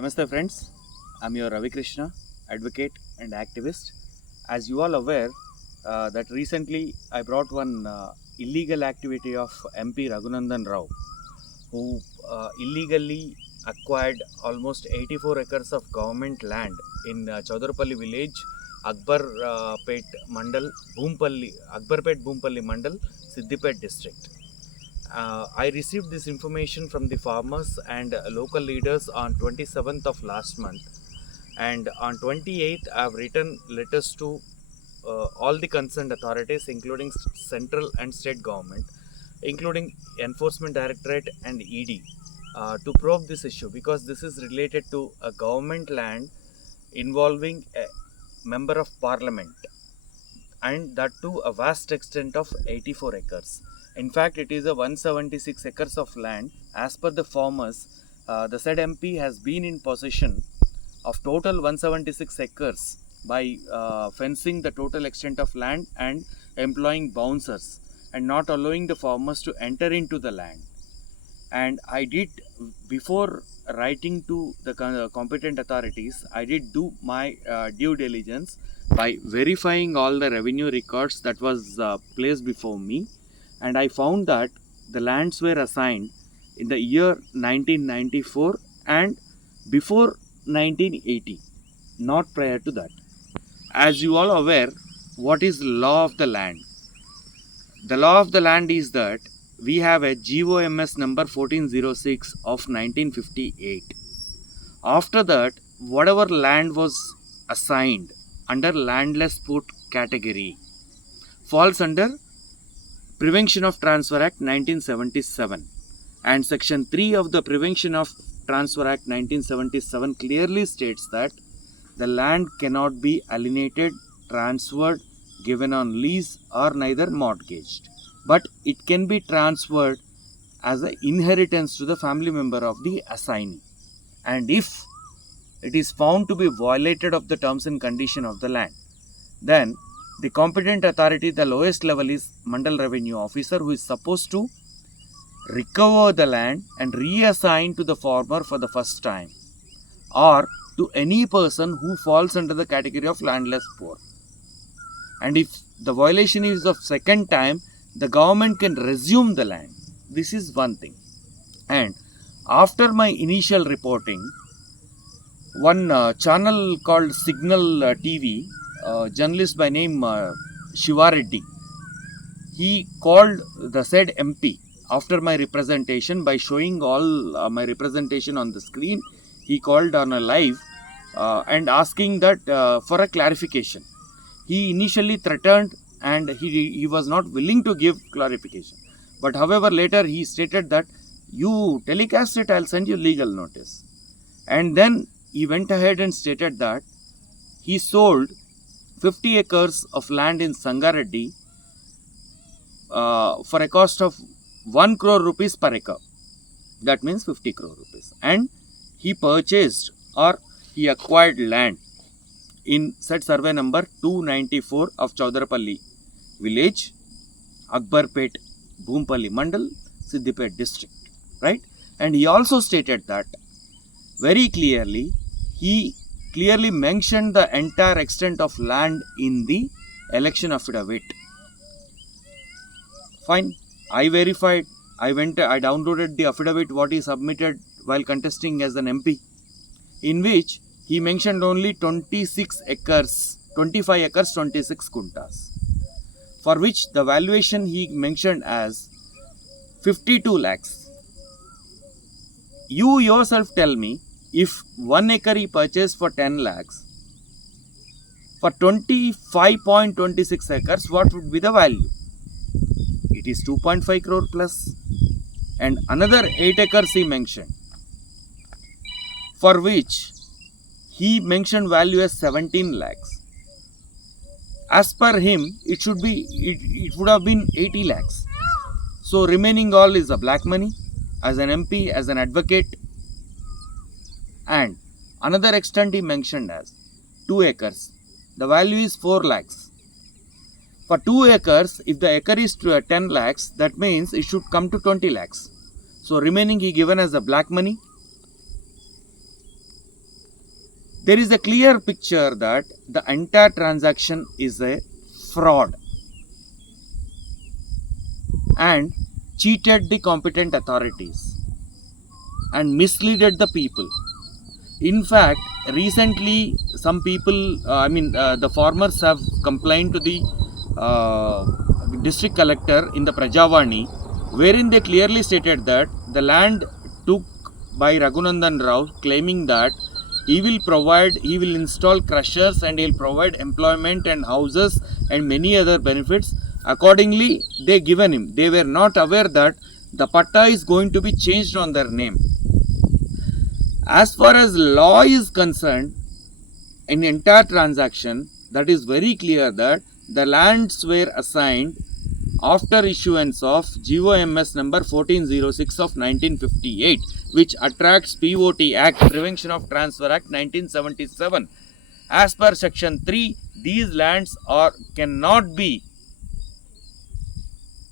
Namaste friends, I'm your Ravi Krishna, advocate and activist. As you all aware that recently I brought one illegal activity of MP Raghunandan Rao, who illegally acquired almost 84 acres of government land in Chaudarpalli village, Akbarpet Mandal, Akbarpet Boompalli Mandal, Siddipet district. I received this information from the farmers and local leaders on 27th of last month, and on 28th I have written letters to all the concerned authorities including central and state government, including Enforcement Directorate and ED, to probe this issue because this is related to a government land involving a member of parliament, and that to a vast extent of 84 acres. In fact, it is a 176 acres of land. As per the farmers, the said MP has been in possession of total 176 acres by fencing the total extent of land and employing bouncers and not allowing the farmers to enter into the land. And I did, before writing to the competent authorities, I did do my due diligence by verifying all the revenue records that was placed before me, and I found that the lands were assigned in the year 1994 and before 1980, not prior to that. As you all aware, what is law of the land? The law of the land is that we have a GOMS number 1406 of 1958. After that, whatever land was assigned under landless put category falls under Prevention of Transfer Act 1977, and section 3 of the Prevention of Transfer Act 1977 clearly states that the land cannot be alienated, transferred, given on lease or neither mortgaged, but it can be transferred as an inheritance to the family member of the assignee. And if it is found to be violated of the terms and condition of the land, then the competent authority, the lowest level, is Mandal Revenue Officer, who is supposed to recover the land and reassign to the farmer for the first time, or to any person who falls under the category of landless poor. And if the violation is of second time, the government can resume the land. This is one thing. And after my initial reporting, one channel called Signal TV, journalist by name Shiva Reddy, he called the said MP after my representation by showing all my representation on the screen. He called on a live and asking that for a clarification. He initially threatened and he was not willing to give clarification. But however, later he stated that you telecast it, I'll send you legal notice. And then he went ahead and stated that he sold 50 acres of land in Sangareddy for a cost of 1 crore rupees per acre. That means 50 crore rupees. And he purchased or he acquired land in said survey number 294 of Chaudarpalli village, Akbarpet Boompalli Mandal, Siddipet district, right? And he also stated that very clearly, he clearly mentioned the entire extent of land in the election affidavit. Fine, I verified, I downloaded the affidavit what he submitted while contesting as an MP, in which he mentioned only 26 acres, 25 acres, 26 kuntas, for which the valuation he mentioned as 52 lakhs. You yourself tell me, if 1 acre he purchased for 10 lakhs, for 25.26 acres, what would be the value? It is 2.5 crore plus. And another 8 acres he mentioned, for which he mentioned value as 17 lakhs. As per him, it would have been 80 lakhs. So remaining all is a black money. As an MP, as an advocate. And another extent he mentioned as 2 acres. The value is 4 lakhs. For 2 acres, if the acre is 10 lakhs, that means it should come to 20 lakhs. So remaining he given as a black money. there is a clear picture that the entire transaction is a fraud and cheated the competent authorities and misleaded the people. In fact, recently some people, the farmers have complained to the district collector in the Prajavani, wherein they clearly stated that the land took by Raghunandan Rao, claiming that he will install crushers and he will provide employment and houses and many other benefits. Accordingly, they given him. They were not aware that the patta is going to be changed on their name. As far as law is concerned, in entire transaction, that is very clear that the lands were assigned after issuance of GOMS number 1406 of 1958, which attracts POT Act, Prevention of Transfer Act 1977. As per section 3, these lands cannot be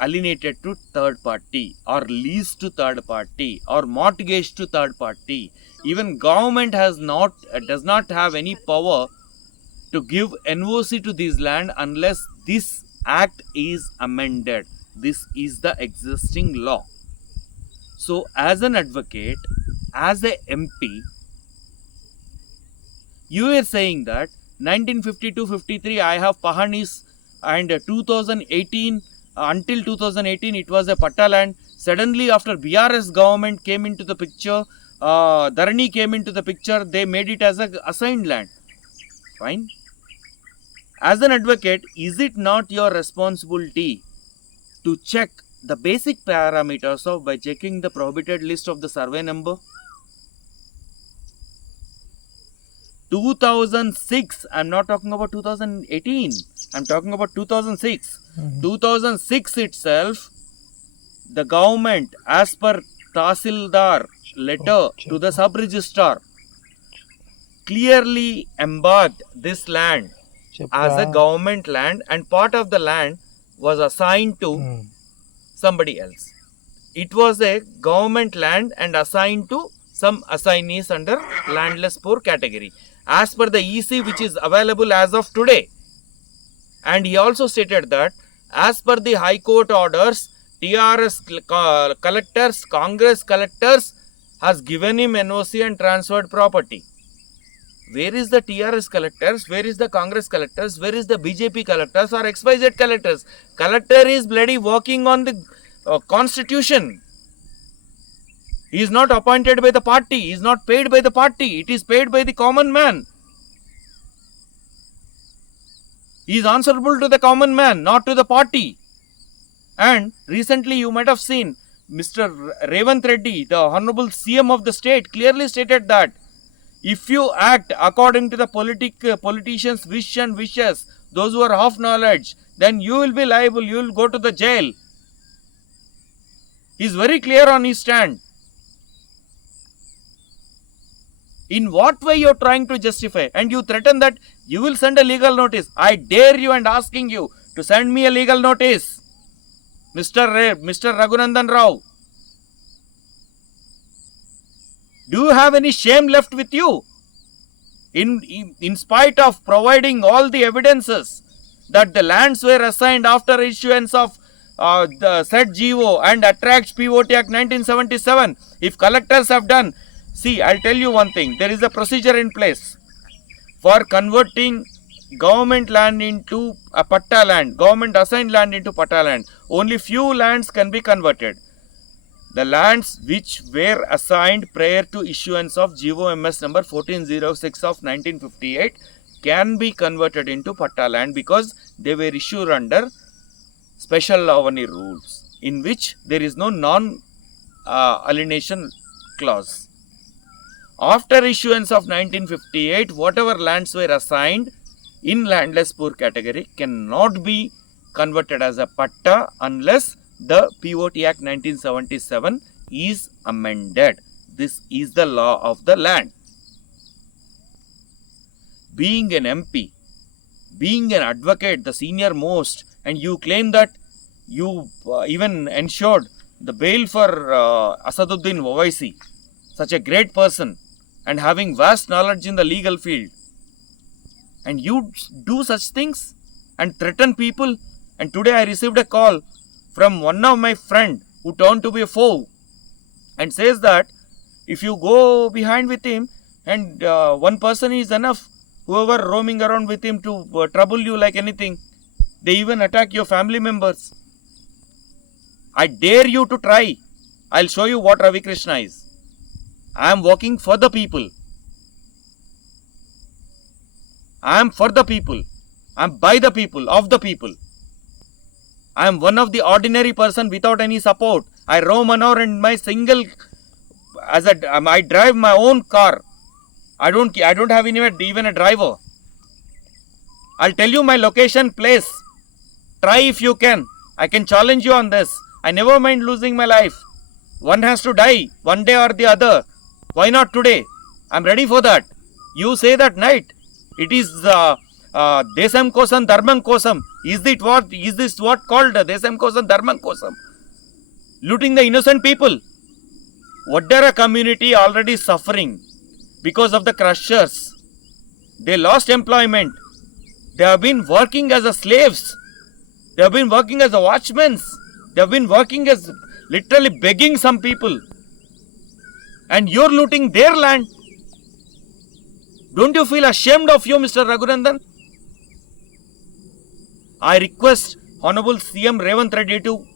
alienated to third party or leased to third party or mortgaged to third party. Even government does not have any power to give NOC to this land unless this act is amended. This is the existing law. So as an advocate, as a MP, you are saying that 1952-53 I have Pahanis, and 2018 until 2018 it was a patta land. Suddenly after BRS government came into the picture, Dharani came into the picture, they made it as a assigned land. Fine. As an advocate, is it not your responsibility to check the basic parameters of by checking the prohibited list of the survey number? 2006, I'm not talking about 2018, I'm talking about 2006. 2006 itself, the government, as per Tahsildar letter to the sub-registrar, clearly embarked this land as a government land, and part of the land was assigned to somebody else. It was a government land and assigned to some assignees under landless poor category as per the EC which is available as of today. And he also stated that as per the High Court orders, TRS collectors, Congress collectors has given him NOC and transferred property. Where is the TRS collectors? Where is the Congress collectors? Where is the BJP collectors or XYZ collectors? Collector is bloody working on the constitution. He is not appointed by the party. He is not paid by the party. It is paid by the common man. He is answerable to the common man, not to the party. And recently you might have seen Mr. Revanth Reddy, the Honorable CM of the state, clearly stated that if you act according to the politicians' wish and wishes, those who are half knowledge, then you will be liable, you will go to the jail. He is very clear on his stand. In what way you are trying to justify? And you threaten that you will send a legal notice. I dare you and asking you to send me a legal notice. Mr. Raghunandan Rao. Do you have any shame left with you? In spite of providing all the evidences that the lands were assigned after issuance of the said GO and attracts POT Act 1977, if collectors have done, see, I'll tell you one thing, there is a procedure in place for converting government land into a patta land, government assigned land into patta land. Only few lands can be converted. The lands which were assigned prior to issuance of GOMS number 1406 of 1958 can be converted into patta land because they were issued under special Lavani rules in which there is no non-alienation clause. After issuance of 1958, whatever lands were assigned in landless poor category cannot be converted as a patta unless the POT Act 1977 is amended. This is the law of the land. Being an MP, being an advocate, the senior most, and you claim that you even ensured the bail for Asaduddin Owaisi, such a great person, and having vast knowledge in the legal field. And you do such things and threaten people. And today I received a call from one of my friend who turned to be a foe and says that if you go behind with him and one person is enough, whoever roaming around with him to trouble you like anything, they even attack your family members. I dare you to try. I'll show you what Ravi Krishna is. I am working for the people. I am for the people. I am by the people, of the people. I am one of the ordinary person without any support. I roam around in my single, I drive my own car. I don't have even a driver. I'll tell you my location, place. Try if you can. I can challenge you on this. I never mind losing my life. One has to die, one day or the other. Why not today? I'm ready for that. You say that night. It is Desam Kosam, Dharmam Kosam. Is this what called Desam Kosam, Dharmam Kosam? Looting the innocent people. Vadara community already suffering because of the crushers. They lost employment. They have been working as slaves. They have been working as watchmen. They have been working as literally begging some people. And you're looting their land. Don't you feel ashamed of you, Mr. Raghunandan? I request Honorable CM Revanth Reddy to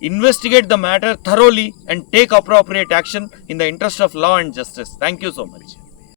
investigate the matter thoroughly and take appropriate action in the interest of law and justice. Thank you so much.